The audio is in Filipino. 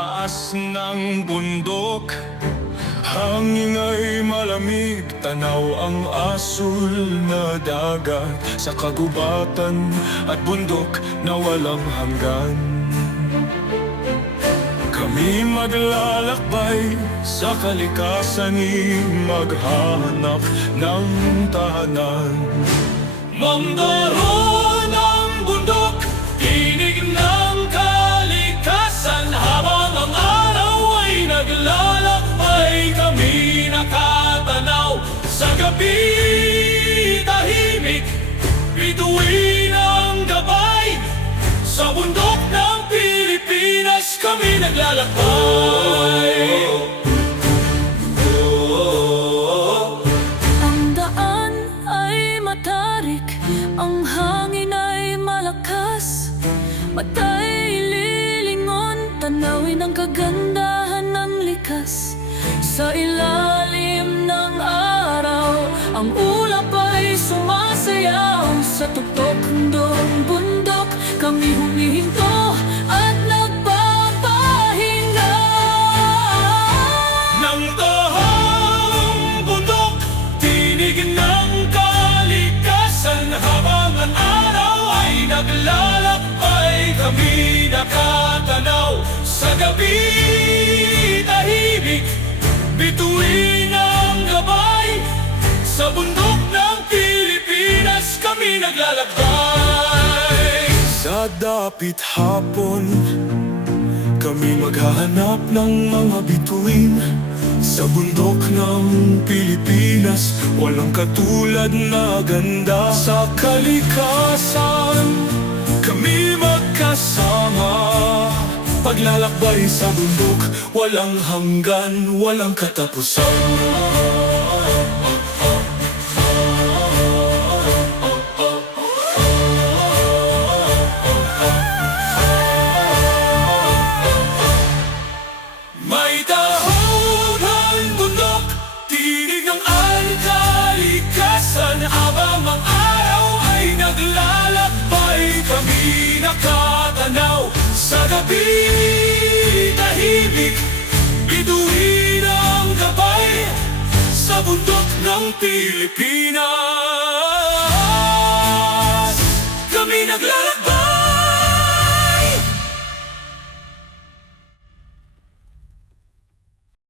taas ng bundok. Hangin ay malamig, tanaw ang asul na dagat, sa kagubatan at bundok na walang hanggan. Kami maglalakbay sa kalikasan, maghahanap ng tahanan. Mamdaro ng bundok, tinig ng kalikasan. Habang ang araw ay naglalakbay, kami nakatanaw sa gabi. Tahimik, bituin ang gabay, sa bundok ng Pilipinas kami naglalakbay. Ang daan ay matarik, ang hangin ay malakas. Mata'y lilingon, tanawin ang kagandahan ng likas. Sa ilalim ng araw, ang ulap ay sumasayaw. Sa tuktok ng bundok, kami humihinto at nagpapahinga. Nang tahang bundok, tinig ng kalikasan. Habang ang araw ay naglalakbay, kami nakatanaw sa gabi. Tahimik, bituin ang gabay, sa bundok ng Pilipinas kami naglalakbay. Sa dapit hapon, kami maghahanap ng mga bituin, sa bundok ng Pilipinas walang katulad na ganda. Sa kalikasan, kami magkasama, paglalakbay sa bundok, walang hanggan, walang katapusan. May tahog ang bundok, tinig ng kalikasan. Habang ang araw ay naglalakbay, kami nakatanaw sa gabi. Tahimik, bituin ang gabay, sa bundok ng Pilipinas